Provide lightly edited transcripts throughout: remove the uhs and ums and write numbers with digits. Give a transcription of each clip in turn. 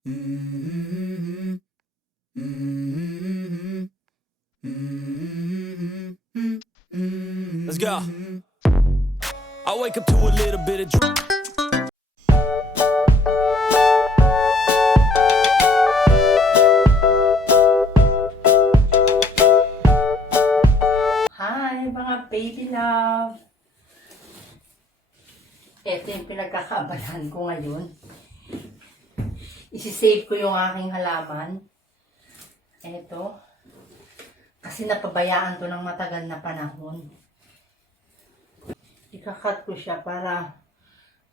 Let's go. I wake up to a little bit of Hi, mga baby love! Ito yung pinagkakaabalahan ko ngayon. Isisave ko yung aking halaman. Ito. Kasi napabayaan to ng matagal na panahon. Ikakat ko siya para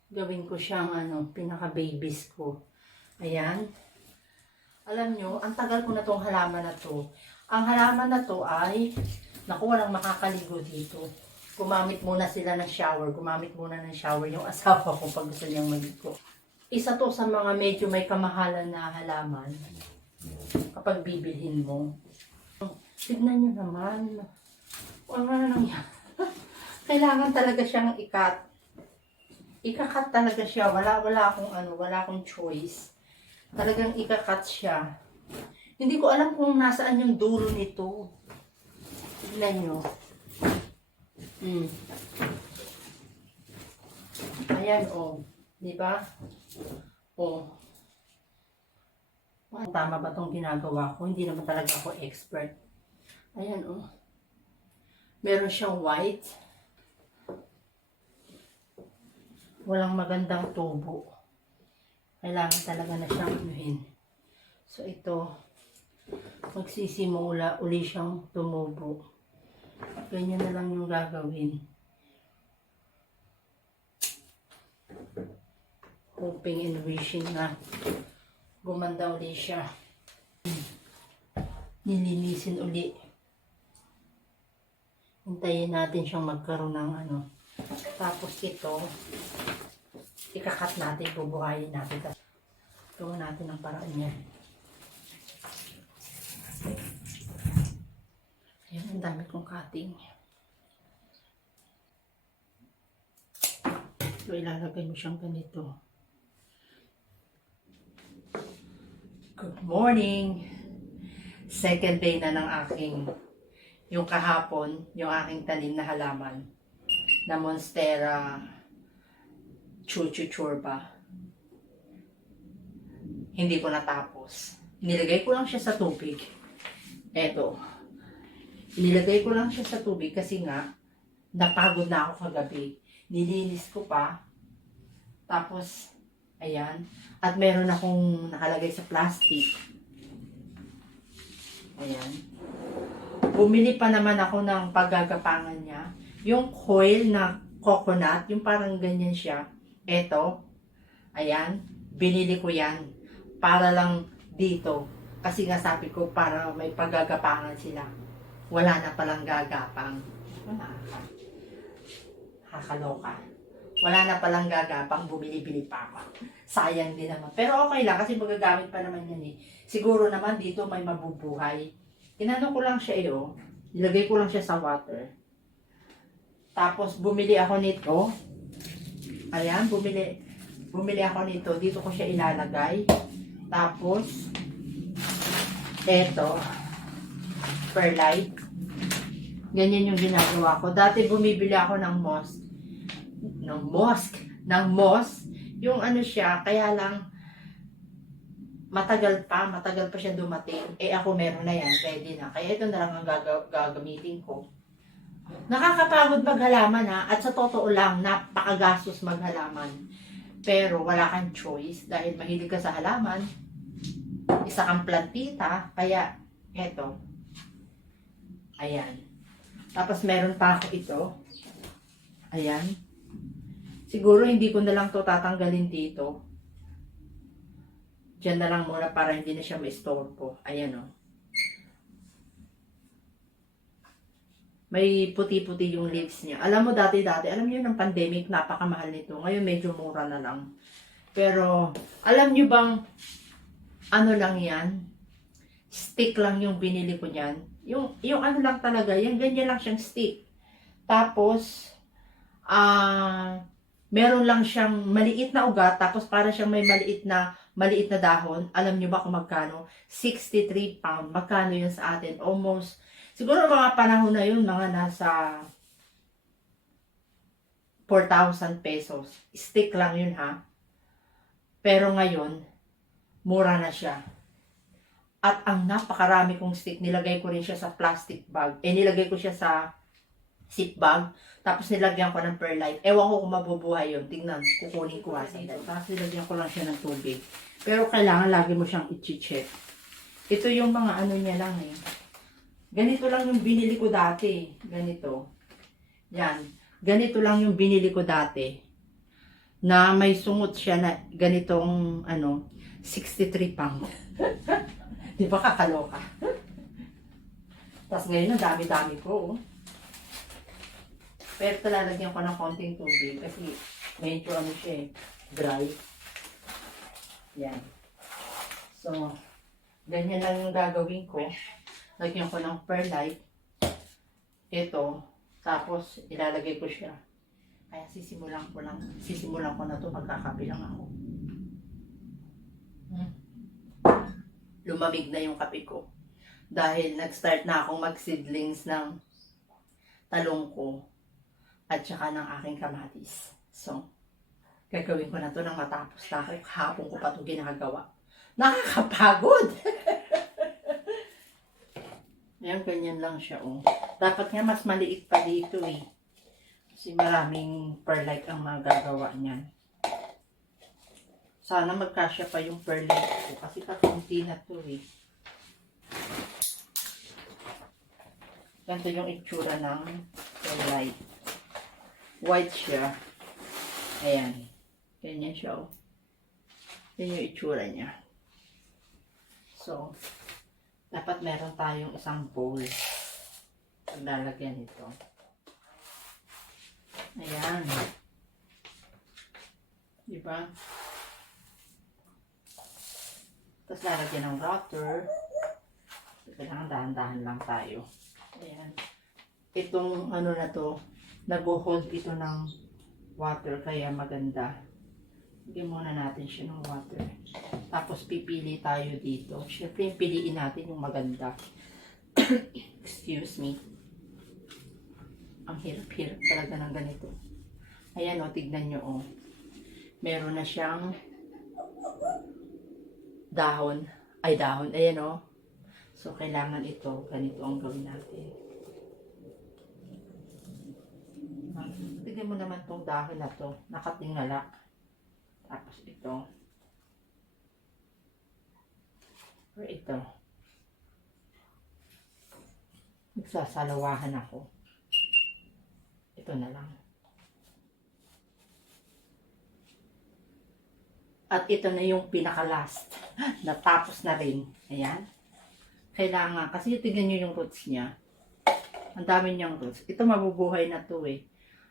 gawin ko siyang pinaka-babies ko. Ayan. Alam nyo, ang tagal ko na tong halaman na to. Ang halaman na to ay, naku, walang makakaligo dito. Gumamit muna sila ng shower. Gumamit muna ng shower yung asawa ko pag gusto niyang maligo. Isa to sa mga medyo may kamahalan na halaman kapag bibilhin mo. Tignan nyo naman. Wala na nangyari. Kailangan talaga siyang ikat. Ikakat talaga siya. Wala akong choice. Talagang ikakat siya. Hindi ko alam kung nasaan yung dulo nito. Tignan nyo. Ayan, oh. Diba? Oh. Tama ba itong ginagawa ko? Hindi naman talaga ako expert. Ayan, oh. Meron siyang white. Walang magandang tubo. Kailangan talaga na siyang anuhin. So, ito. Magsisimula uli siyang tumubo. Ganyan na lang yung gagawin. Hoping and wishing na gumanda uli siya. Nilinisin uli. Hintayin natin siyang magkaroon ng Tapos ito, ikakat natin, bubuhayin natin. Gawin natin ang paraan niya. Ayan, ang dami kong cutting. So, ilalagay mo siyang ganito. Good morning! Second day na ng yung kahapon, yung aking tanim na halaman na Monstera Chuchuchurba. Hindi ko natapos. Nilagay ko lang siya sa tubig. Eto. Nilagay ko lang siya sa tubig kasi nga napagod na ako kagabi. Nilinis ko pa. Tapos, ayan. At meron akong nakalagay sa plastic. Ayan. Bumili pa naman ako ng paggagapangan niya. Yung coil na coconut, yung parang ganyan siya. Eto. Ayan. Binili ko yan. Para lang dito. Kasi nga sabi ko, para may paggagapangan sila. Wala na palang gagapang. Kakaloka. Wala na palang gagapang, bumili-bili pa ako. Sayang din naman. Pero okay lang kasi magagamit pa naman yan eh. Siguro naman dito may mabubuhay. Tinanong ko lang siya Nilagay ko lang siya sa water. Tapos bumili ako nito. Ayan, bumili ako nito. Dito ko siya ilalagay. Tapos, eto, perlite. Ganyan yung ginagawa ko. Dati bumibili ako ng moss. Yung siya, kaya lang matagal pa siya dumating. Eh ako meron na yan, ready na. Kaya ito na lang ang gagamitin ko. Nakakapagod maghalaman at sa totoo lang, napakagastos maghalaman. Pero wala kang choice dahil mahilig ka sa halaman. Isa kang plantita, kaya eto. Ayan. Tapos meron pa ako ito. Ayan. Siguro hindi ko na lang to tatanggalin dito. Diyan na lang muna para hindi na siya ma-istorbo. Ayan o. May puti-puti yung leaves niya. Alam mo dati, alam niyo ng pandemic, napakamahal nito. Ngayon medyo mura na lang. Pero, alam niyo bang, lang yan? Stick lang yung binili ko niyan. Yung lang talaga, yung ganyan lang siyang stick. Tapos, meron lang siyang maliit na ugat, tapos para siyang may maliit na maliit na dahon. Alam nyo ba kung magkano? 63 pound. Magkano yun sa atin? Almost, siguro mga panahon na yun, mga nasa 4,000 pesos. Stick lang yun ha. Pero ngayon, mura na siya. At ang napakarami kong stick, nilagay ko rin siya sa plastic bag. Nilagay ko siya sa zip bag. Tapos nilagyan ko ng perlite. Ewan ko kung mabubuhay yun. Tingnan, kukunin ko kasi. Tapos nilagyan ko lang siya ng tubig. Pero kailangan lagi mo siyang i-check. Ito yung mga ano niya lang eh. Ganito lang yung binili ko dati. Ganito. Yan. Ganito lang yung binili ko dati. Na may sungot siya na ganitong 63 pound. Di ba kakaloka? Tapos ngayon, ang dami-dami ko. Pero talalagyan ko ng konting tubig kasi medyo siya dry. Yan. So, ganyan lang yung gagawin ko. Lagyan ko ng perlite. Ito. Tapos, ilalagay ko siya. Kaya sisimulan ko na to magkakabilang ako. Lumamig na yung kape ko. Dahil nag-start na akong mag-seedlings ng talong ko at saka ng aking kamatis. So, gagawin ko na to nang matapos na ako. Hapon ko pa to ginagawa. Nakakapagod! Ayan, ganyan lang siya. Oh. Dapat nga mas maliit pa dito eh. Kasi maraming perlite ang magagawa niyan. Sana magkasya pa yung perlite ko. Kasi kakunti na to eh. Ganito yung itsura ng perlite. White siya. Ayan. Ganyan siya oh. Yan yung itsura niya. So, dapat meron tayong isang bowl. Paglalagyan ito. Ayan. Diba? Tapos lalagyan ng water. Kailangan dahan-dahan lang tayo. Ayan. Itong na to, nag-hold ito ng water kaya maganda. Bigyan muna natin siya ng water. Tapos pipili tayo dito. Siyempre, piliin natin yung maganda. Excuse me. Ang hirap-hirap talaga ng ganito. Ayan o, tignan nyo o. Meron na siyang dahon. Ay, dahon. Ayan o. So, kailangan ito. Ganito ang gawin natin. Tignan mo naman tong dahon na to. Nakatingala. Tapos ito. Or ito. Nagsasalawahan ako. Ito na lang. At ito na yung pinaka-last. Natapos na rin. Ayan. Kailangan. Kasi tignan nyo yung roots niya. Ang dami niyang roots. Ito mabubuhay na to eh.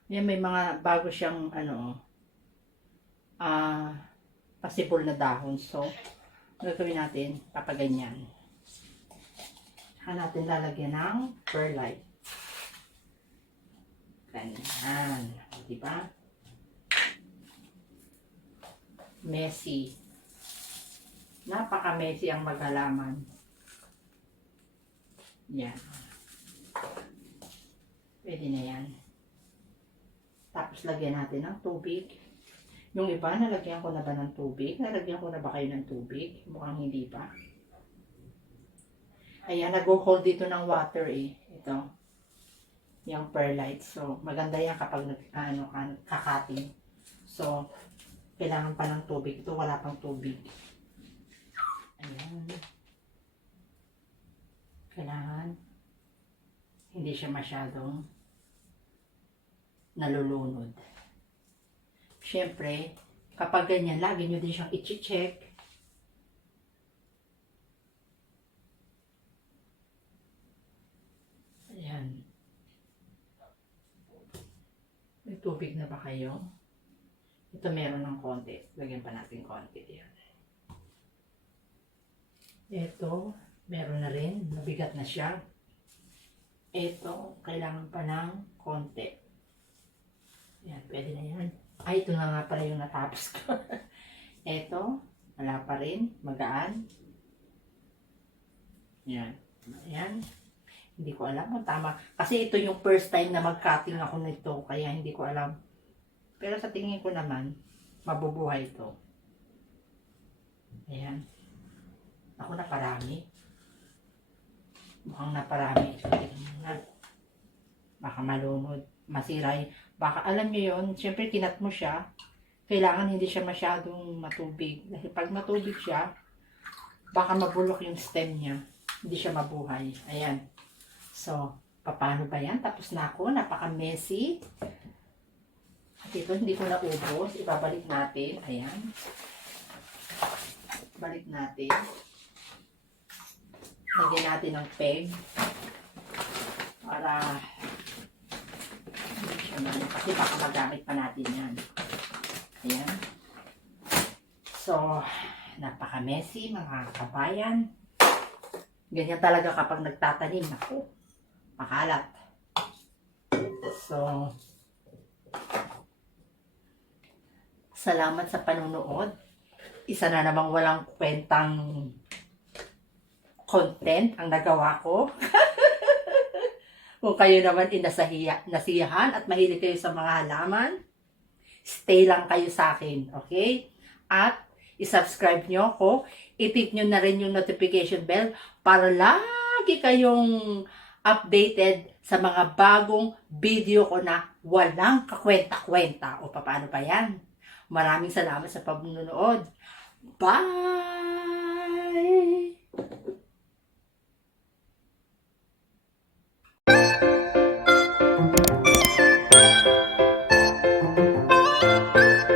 Ayan, may mga bago siyang pasibol na dahon. So, gagawin natin, papaganyan. Saka natin lalagyan ng perlite. Ganyan. Diba? Messy. Napaka-messy ang maghalaman. Yan. Pwede na yan. Tapos lagyan natin ng tubig. Yung iba, nalagyan ko na ba ng tubig? Nalagyan ko na ba kayo ng tubig? Mukhang hindi pa. Ayan, nag-hold dito ng water eh. Ito. Yung perlite. So, maganda yan kapag kakating. So, kailangan pa ng tubig. Ito, wala pang tubig. Ayan. Kailangan hindi siya masyadong nalulunod. Siyempre, kapag ganyan, lagi nyo din siyang i-check. Ayan. May tubig na ba kayo? Ito meron ng konti. Lagyan pa natin konti. Yan. Ito, meron na rin. Mabigat na siya. Ito, kailangan pa ng konti. Yan, pwede na yan. Ay, ito na nga pala yung natapos ko. Ito, Wala pa rin. Magaan. Yan. Ayan. Hindi ko alam kung tama. Kasi ito yung first time na mag-cutting ako nito. Kaya hindi ko alam. Pero sa tingin ko naman, mabubuhay ito. Ayan. Ako naparami. Mukhang naparami. So, tingnan mo na. Baka malunod. Masira. Baka alam nyo yun. Siyempre, kinat mo siya. Kailangan hindi siya masyadong matubig. Dahil pag matubig siya, baka mabulok yung stem niya. Hindi siya mabuhay. Ayan. So, paano ba yan? Tapos na ako. Napaka-messy. At ito, hindi ko naubos. Ibabalik natin. Ayan. Balik natin. Lagyan natin ng peg. Para hindi siya kasi baka magamit pa natin yan. Ayan. So, napaka-messy mga kabayan. Ganyan talaga kapag nagtatanim. Ako, makalat. So, salamat sa panunood. Isa na namang walang kwentang content ang nagawa ko. Kung kayo naman nasiyahan at mahilig kayo sa mga halaman, stay lang kayo sa akin, okay? At i-subscribe nyo ako, i-tick nyo na rin yung notification bell para lagi kayong updated sa mga bagong video ko na walang kakwenta-kwenta. O paano pa yan? Maraming salamat sa pagnunood. Bye!